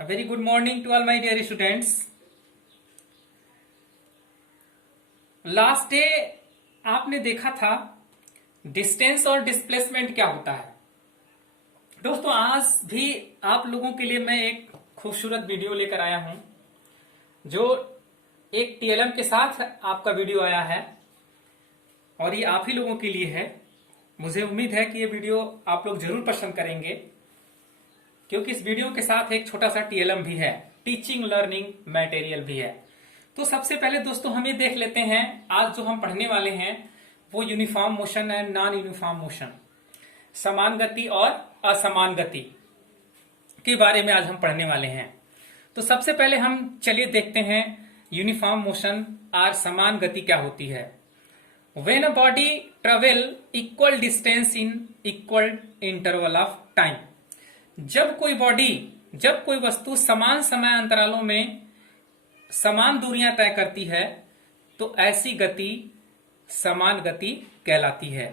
A very good morning to all my dear students. Last day आपने देखा था distance और डिस्प्लेसमेंट क्या होता है। दोस्तों आज भी आप लोगों के लिए मैं एक खूबसूरत वीडियो लेकर आया हूं जो एक टीएलएम के साथ आपका वीडियो आया है और ये आप ही लोगों के लिए है। मुझे उम्मीद है कि ये वीडियो आप लोग जरूर पसंद करेंगे क्योंकि इस वीडियो के साथ एक छोटा सा टीएलएम भी है, टीचिंग लर्निंग मटेरियल भी है। तो सबसे पहले दोस्तों हम ये देख लेते हैं आज जो हम पढ़ने वाले हैं वो uniform motion and non uniform motion, समान गति और असमान गति के बारे में आज हम पढ़ने वाले हैं। तो सबसे पहले हम चलिए देखते हैं यूनिफॉर्म मोशन और समान गति क्या होती है। When a body travel equal distance in equal interval of time, जब कोई वस्तु समान समय अंतरालों में समान दूरियां तय करती है तो ऐसी गति समान गति कहलाती है।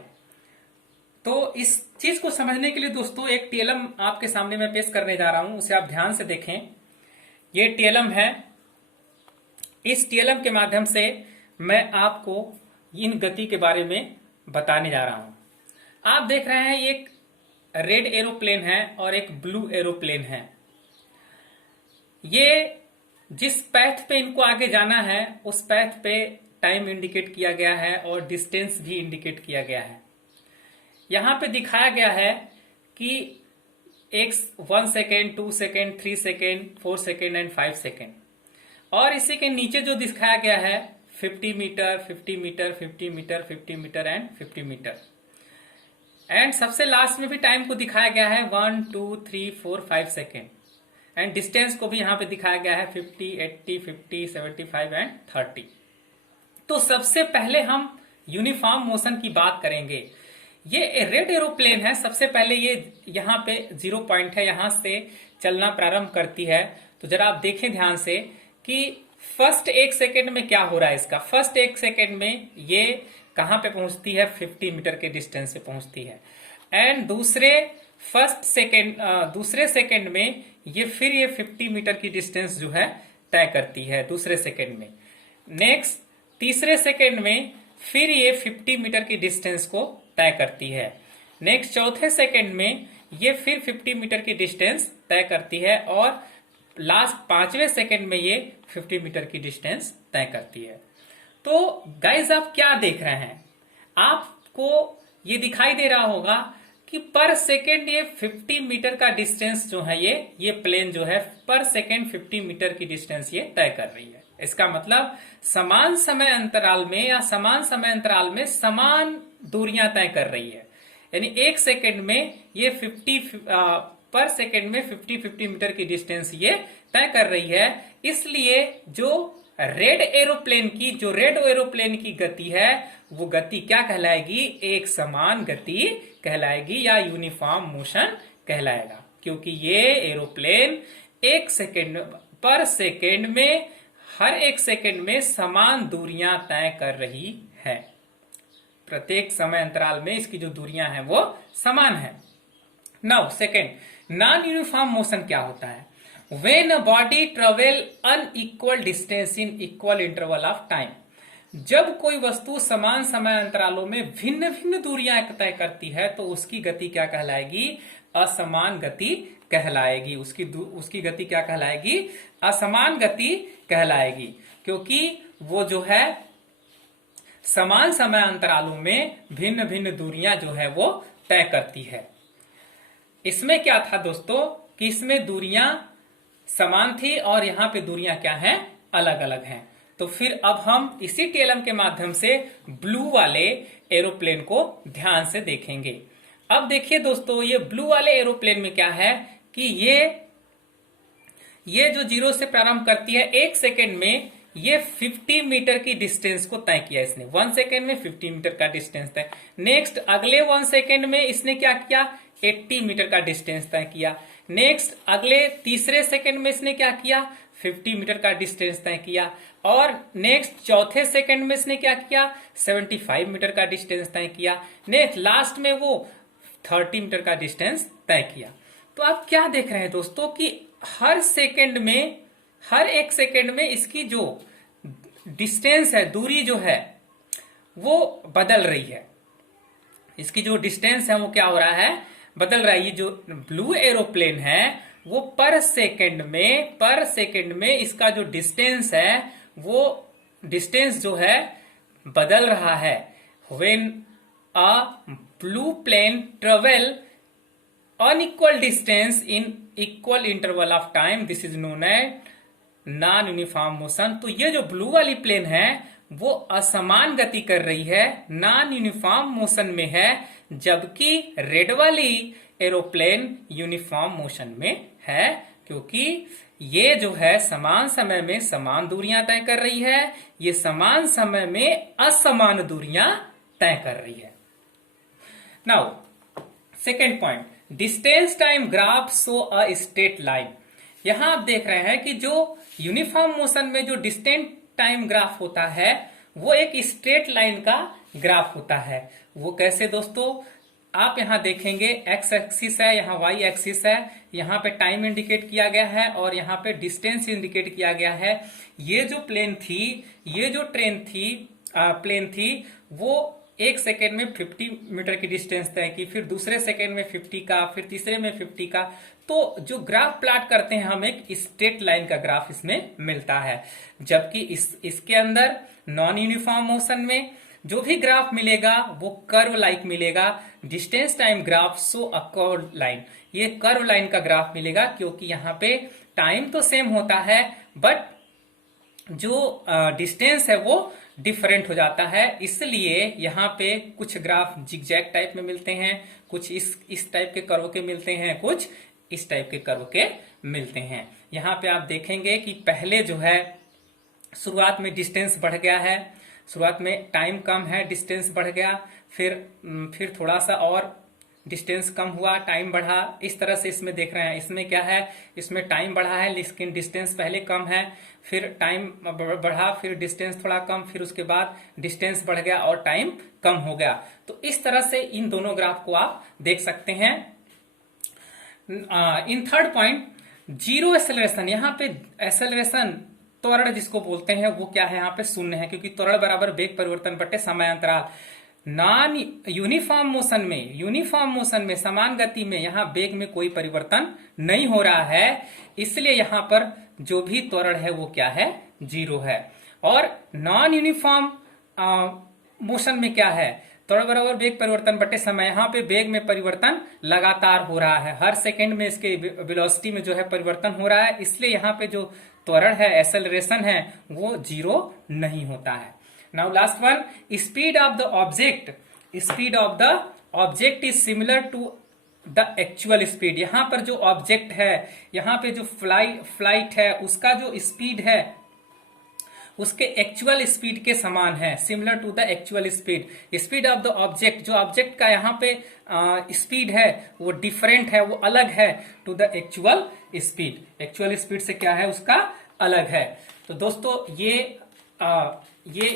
तो इस चीज को समझने के लिए दोस्तों एक टीएलएम आपके सामने मैं पेश करने जा रहा हूं, उसे आप ध्यान से देखें। ये टीएलएम है। इस टीएलएम के माध्यम से मैं आपको इन गति के बारे में बताने जा रहा हूं। आप देख रहे हैं एक रेड एरोप्लेन है और एक ब्लू एरोप्लेन है। ये जिस पैथ पे इनको आगे जाना है उस पैथ पे टाइम इंडिकेट किया गया है और डिस्टेंस भी इंडिकेट किया गया है। यहां पे दिखाया गया है कि 1 second, 2 second, 3 second, 4 second and 5 second. और इसी के नीचे जो दिखाया गया है 50 metre, 50 metre, 50 metre, 50 metre and 50 metre. And सबसे लास्ट में भी टाइम को दिखाया गया है 1, 2, 3, 4, 5 सेकेंड। एंड डिस्टेंस को भी यहां पे दिखाया गया है 50, 80, 50, 75 एंड 30। तो सबसे पहले हम यूनिफॉर्म मोशन की बात करेंगे। ये रेड एरोप्लेन है। सबसे पहले ये यहाँ पे 0 पॉइंट है, यहां से चलना प्रारंभ करती है। तो जरा आप देखें ध्यान से कि फर्स्ट 1 सेकेंड में क्या हो रहा है इसका। फर्स्ट 1 सेकेंड में ये कहां पे पहुंचती है, 50 मीटर के डिस्टेंस पे पहुंचती है। एंड दूसरे सेकेंड में ये फिर ये 50 मीटर की डिस्टेंस जो है तय करती है दूसरे सेकेंड में। नेक्स्ट तीसरे सेकेंड में फिर ये 50 मीटर की डिस्टेंस को तय करती है। नेक्स्ट चौथे सेकेंड में ये फिर 50 मीटर की डिस्टेंस तय करती है और लास्ट 5वें सेकेंड में ये 50 मीटर की डिस्टेंस तय करती है। तो गाइज आप क्या देख रहे हैं, आपको ये दिखाई दे रहा होगा कि पर सेकेंड ये 50 मीटर का डिस्टेंस जो है ये प्लेन जो है पर सेकेंड 50 मीटर की डिस्टेंस ये तय कर रही है। इसका मतलब समान समय अंतराल में या समान समय अंतराल में समान दूरियां तय कर रही है। यानी 1 सेकेंड में ये 50 पर सेकेंड में 50 मीटर की डिस्टेंस ये तय कर रही है। इसलिए जो रेड एरोप्लेन की गति है वो गति क्या कहलाएगी, एक समान गति कहलाएगी या यूनिफॉर्म मोशन कहलाएगा। क्योंकि ये एरोप्लेन 1 सेकेंड पर सेकेंड में हर 1 सेकेंड में समान दूरियां तय कर रही है। प्रत्येक समय अंतराल में इसकी जो दूरियां हैं वो समान है। Now second, non uniform motion क्या होता है। When a body travel unequal distance in equal interval of time, जब कोई वस्तु समान समय अंतरालों में भिन्न भिन्न दूरियां तय करती है तो उसकी गति क्या कहलाएगी, असमान गति कहलाएगी। उसकी गति क्या कहलाएगी, असमान गति कहलाएगी। क्योंकि वो जो है समान समय अंतरालों में भिन्न भिन्न दूरियां जो है वो तय करती है। इसमें क्या था दोस्तों कि इसमें दूरियां समान थी और यहां पे दूरियां क्या हैं, अलग अलग हैं। तो फिर अब हम इसी टीएलएम के माध्यम से ब्लू वाले एरोप्लेन को ध्यान से देखेंगे। अब देखिए दोस्तों ये ब्लू वाले एरोप्लेन में क्या है कि ये जो 0 से प्रारंभ करती है 1 सेकेंड में ये 50 मीटर की डिस्टेंस को तय किया इसने। 1 सेकेंड में 50 मीटर का डिस्टेंस तय। नेक्स्ट अगले 1 सेकेंड में इसने क्या किया, 80 मीटर का डिस्टेंस तय किया। नेक्स्ट अगले तीसरे सेकंड में इसने क्या किया, 50 मीटर का डिस्टेंस तय किया। और नेक्स्ट चौथे सेकंड में इसने क्या किया, 75 मीटर का डिस्टेंस तय किया। नेक्स्ट लास्ट में वो 30 मीटर का डिस्टेंस तय किया। तो आप क्या देख रहे हैं दोस्तों कि हर सेकंड में, हर एक सेकंड में इसकी जो डिस्टेंस है, दूरी जो है वो बदल रही है। इसकी जो डिस्टेंस है वो क्या हो रहा है, बदल रहा है। ये जो ब्लू एरोप्लेन है वो पर सेकंड में इसका जो डिस्टेंस है वो डिस्टेंस जो है बदल रहा है। When a blue plane travel unequal distance in equal interval of time, this is known as non uniform motion. तो ये जो ब्लू वाली प्लेन है वो असमान गति कर रही है, नॉन यूनिफॉर्म मोशन में है, जबकि रेड वाली एरोप्लेन यूनिफॉर्म मोशन में है, क्योंकि ये जो है समान समय में समान दूरियां तय कर रही है, ये समान समय में असमान दूरियां तय कर रही है। Now second point, distance time graph show a straight line. यहां आप देख रहे हैं कि जो यूनिफॉर्म मोशन में जो डिस्टेंस टाइम ग्राफ होता है वो एक स्ट्रेट लाइन का ग्राफ होता है। वो कैसे दोस्तों, आप यहां देखेंगे एक्स एक्सिस है, यहाँ वाई एक्सिस है, यहाँ पे टाइम इंडिकेट किया गया है और यहाँ पे डिस्टेंस इंडिकेट किया गया है। ये जो प्लेन थी, ये जो प्लेन थी वो एक सेकेंड में 50 मीटर की डिस्टेंस तय की, फिर दूसरे सेकेंड में 50 का, फिर तीसरे में 50 का। तो जो ग्राफ प्लॉट करते हैं हम एक स्ट्रेट लाइन का ग्राफ इसमें मिलता है, जबकि इसके अंदर नॉन यूनिफॉर्म मोशन में जो भी ग्राफ मिलेगा वो कर्व लाइक मिलेगा। Distance time graph show a curve line, ये कर्व लाइन का ग्राफ मिलेगा, क्योंकि यहाँ पे टाइम तो सेम होता है बट जो डिस्टेंस है वो डिफरेंट हो जाता है। इसलिए यहाँ पे कुछ ग्राफ जिगजैग टाइप में मिलते हैं, कुछ इस टाइप के कर्व के मिलते हैं, कुछ इस टाइप के कर्व के मिलते हैं। यहाँ पे आप देखेंगे कि पहले जो है शुरुआत में डिस्टेंस बढ़ गया है, शुरुआत में टाइम कम है, डिस्टेंस बढ़ गया, फिर थोड़ा सा और डिस्टेंस कम हुआ, टाइम बढ़ा। इस तरह से इसमें देख रहे हैं, इसमें क्या है, इसमें टाइम बढ़ा है लेकिन डिस्टेंस पहले कम है, फिर टाइम बढ़ा, फिर डिस्टेंस थोड़ा कम, फिर उसके बाद डिस्टेंस बढ़ गया और टाइम कम हो गया। तो इस तरह से इन दोनों ग्राफ को आप देख सकते हैं। In third point, zero acceleration, यहाँ पे एक्सेलरेशन त्वरण जिसको बोलते हैं वो क्या है, यहाँ पे शून्य है, क्योंकि त्वरण बराबर वेग परिवर्तन बटे समय अंतराल। नॉन यूनिफॉर्म मोशन में समान गति में यहाँ वेग में कोई परिवर्तन नहीं हो रहा है, इसलिए यहाँ पर जो भी त्वरण है वो क्या है, जीरो है। और नॉन यूनिफॉर्म मोशन में क्या है, त्वरण बराबर वेग परिवर्तन बटे समय, यहाँ पे वेग में परिवर्तन लगातार हो रहा है, हर सेकेंड में इसके वेलोसिटी में जो है परिवर्तन हो रहा है, इसलिए यहाँ पे जो त्वरण है, एक्सेलरेशन है, वो जीरो नहीं होता है। Now last one, speed of the object is similar to the actual speed. यहां पर जो ऑब्जेक्ट है, यहाँ पे जो फ्लाइट है, उसका जो स्पीड है उसके एक्चुअल स्पीड के समान है, similar to the actual speed. Speed of the object, जो ऑब्जेक्ट का यहाँ पे स्पीड है वो डिफरेंट है, वो अलग है to the actual speed. Actual speed से क्या है, उसका अलग है। तो दोस्तों ये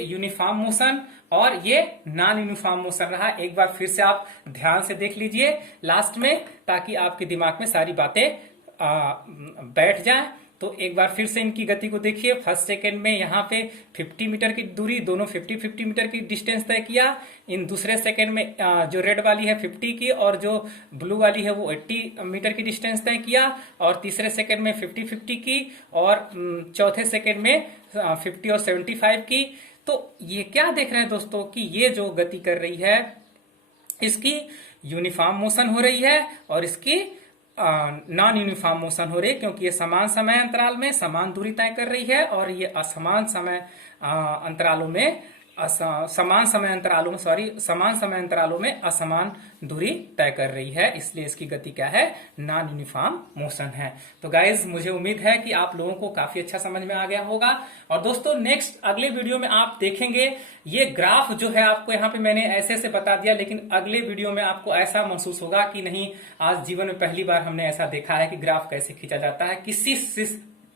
यूनिफॉर्म मोशन और ये नॉन यूनिफॉर्म मोशन रहा। एक बार फिर से आप ध्यान से देख लीजिए लास्ट में, ताकि आपके दिमाग में सारी बातें बैठ जाएं। तो एक बार फिर से इनकी गति को देखिए। फर्स्ट सेकेंड में यहाँ पे 50 मीटर की दूरी, दोनों 50 मीटर की डिस्टेंस तय किया। इन दूसरे सेकेंड में जो रेड वाली है 50 की और जो ब्लू वाली है वो 80 मीटर की डिस्टेंस तय किया। और तीसरे सेकेंड में 50 की और चौथे सेकेंड में 50 और 75 की। तो ये क्या देख रहे हैं दोस्तों कि ये जो गति कर रही है इसकी यूनिफॉर्म मोशन हो रही है और इसकी नॉन यूनिफॉर्म मोशन हो रही है, क्योंकि ये समान समय अंतराल में समान दूरी तय कर रही है और ये असमान समय अंतरालों में समान समय अंतरालों में असमान दूरी तय कर रही है, इसलिए इसकी गति क्या है, नॉन यूनिफॉर्म मोशन है। तो गाइज मुझे उम्मीद है कि आप लोगों को काफी अच्छा समझ में आ गया होगा। और दोस्तों नेक्स्ट अगले वीडियो में आप देखेंगे ये ग्राफ जो है, आपको यहाँ पे मैंने ऐसे से बता दिया, लेकिन अगले वीडियो में आपको ऐसा महसूस होगा कि नहीं, आज जीवन में पहली बार हमने ऐसा देखा है कि ग्राफ कैसे खींचा जाता है। किसी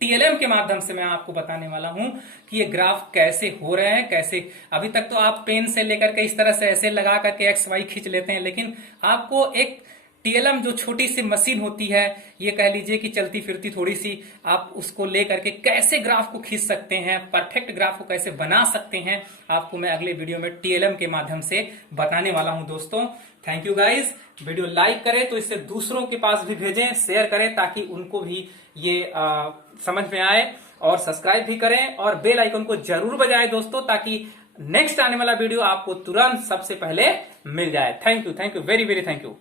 टीएलएम के माध्यम से मैं आपको बताने वाला हूं कि ये ग्राफ कैसे हो रहे हैं, कैसे। अभी तक तो आप पेन से लेकर के इस तरह से ऐसे लगा करके एक्स वाई खींच लेते हैं, लेकिन आपको एक टीएलएम जो छोटी सी मशीन होती है, ये कह लीजिए कि चलती फिरती थोड़ी सी, आप उसको लेकर के कैसे ग्राफ को खींच सकते हैं, परफेक्ट ग्राफ को कैसे बना सकते हैं, आपको मैं अगले वीडियो में टीएलएम के माध्यम से बताने वाला हूं दोस्तों। Thank you guys. Video like करें तो इससे दूसरों के पास भी भेजें, शेयर करें ताकि उनको भी ये समझ में आए, और सब्सक्राइब भी करें और बेल आइकन को जरूर बजाएं दोस्तों, ताकि नेक्स्ट आने वाला वीडियो आपको तुरंत सबसे पहले मिल जाए। Thank you very very thank you.